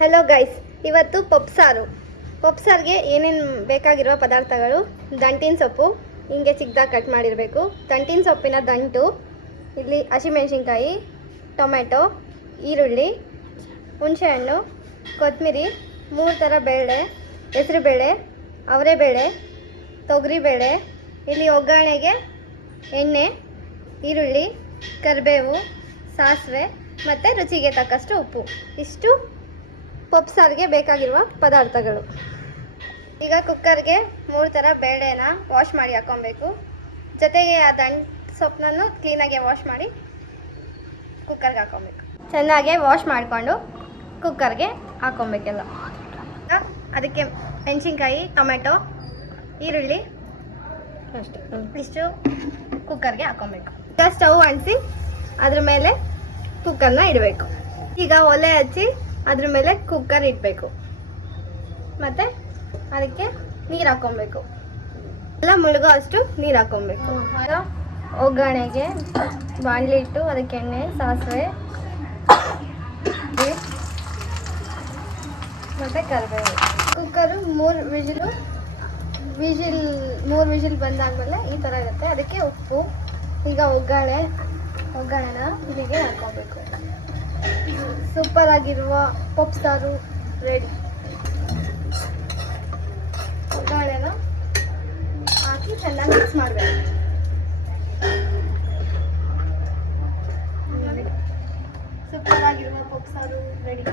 Hello guys, ಇವತ್ತು ಪಪ್ಸಾರು. ಪಪ್ಸಾರಿಗೆ ಏನೇನು ಬೇಕಾಗಿರುವ ಪದಾರ್ಥಗಳು: ದಂಟಿನ ಸೊಪ್ಪು ಹಿಂಗೆ ಚಿಕ್ಕದಾಗಿ ಕಟ್ ಮಾಡಿರಬೇಕು, ದಂಟಿನ ಸೊಪ್ಪಿನ ದಂಟು, ಇಲ್ಲಿ ಹಸಿಮೆಣಸಿನ್ಕಾಯಿ, ಟೊಮೆಟೊ, ಈರುಳ್ಳಿ, ಹುಣಸೆಹಣ್ಣು, ಕೊತ್ತಂಬರಿ, 3 ಥರ ಬೇಳೆ: ಹೆಸರುಬೇಳೆ, ಅವರೆಬೇಳೆ, ತೊಗರಿಬೇಳೆ. ಇಲ್ಲಿ ಒಗ್ಗರಣೆಗೆ ಎಣ್ಣೆ, ಈರುಳ್ಳಿ, ಕರಿಬೇವು, ಸಾಸಿವೆ ಮತ್ತು ರುಚಿಗೆ ತಕ್ಕಷ್ಟು ಉಪ್ಪು. ಇಷ್ಟು ಪಪ್ಸಾರಿಗೆ ಬೇಕಾಗಿರುವ ಪದಾರ್ಥಗಳು. ಈಗ ಕುಕ್ಕರ್ಗೆ 3 ಥರ ಬೇಳೆನ ವಾಶ್ ಮಾಡಿ ಹಾಕ್ಕೊಬೇಕು. ಜೊತೆಗೆ ಆ ದಂಟು ಸೊಪ್ಪನ್ನು ಕ್ಲೀನಾಗಿ ವಾಶ್ ಮಾಡಿ ಕುಕ್ಕರ್ಗೆ ಹಾಕ್ಕೊಬೇಕು. ಚೆನ್ನಾಗಿ ವಾಶ್ ಮಾಡಿಕೊಂಡು ಕುಕ್ಕರ್ಗೆ ಹಾಕ್ಕೊಬೇಕೆಲ್ಲ. ಅದಕ್ಕೆ ಮೆಣಸಿನ್ಕಾಯಿ, ಟೊಮೆಟೊ, ಈರುಳ್ಳಿ ಇಷ್ಟು ಕುಕ್ಕರ್ಗೆ ಹಾಕ್ಕೊಬೇಕು. ಈಗ ಸ್ಟವ್ ಅಂಟಿಸಿ ಅದ್ರ ಮೇಲೆ ಕುಕ್ಕರ್ನ ಇಡಬೇಕು. ಈಗ ಒಲೆ ಹಚ್ಚಿ ಅದ್ರ ಮೇಲೆ ಕುಕ್ಕರ್ ಇಡಬೇಕು. ಮತ್ತು ಅದಕ್ಕೆ ನೀರು ಹಾಕ್ಕೊಬೇಕು. ಎಲ್ಲ ಮುಳುಗೋ ಅಷ್ಟು ನೀರು ಹಾಕ್ಕೊಬೇಕು. ಒಗ್ಗರಣೆಗೆ ಬಾಣಲಿ ಇಟ್ಟು ಅದಕ್ಕೆ ಎಣ್ಣೆ, ಸಾಸಿವೆ ಮತ್ತು ಕರಿಬೇವು. ಕುಕ್ಕರು 3 ವಿಜಿಲ್ ಬಂದಾದಮೇಲೆ ಈ ಥರ ಇರುತ್ತೆ. ಅದಕ್ಕೆ ಉಪ್ಪು. ಈಗ ಒಗ್ಗರಣೆನ ಇಲ್ಲಿಗೆ ಹಾಕ್ಕೊಬೇಕು. ಸೂಪರ್ ಆಗಿರುವ ಪಪ್ಸಾರು ರೆಡಿ. ಒಗ್ಗರಣೆನ ಹಾಕಿ ಚೆನ್ನಾಗಿ ಮಿಕ್ಸ್ ಮಾಡಬೇಕು. ಸೂಪರ್ ಆಗಿರುವ ಪಪ್ಸಾರು ರೆಡಿ.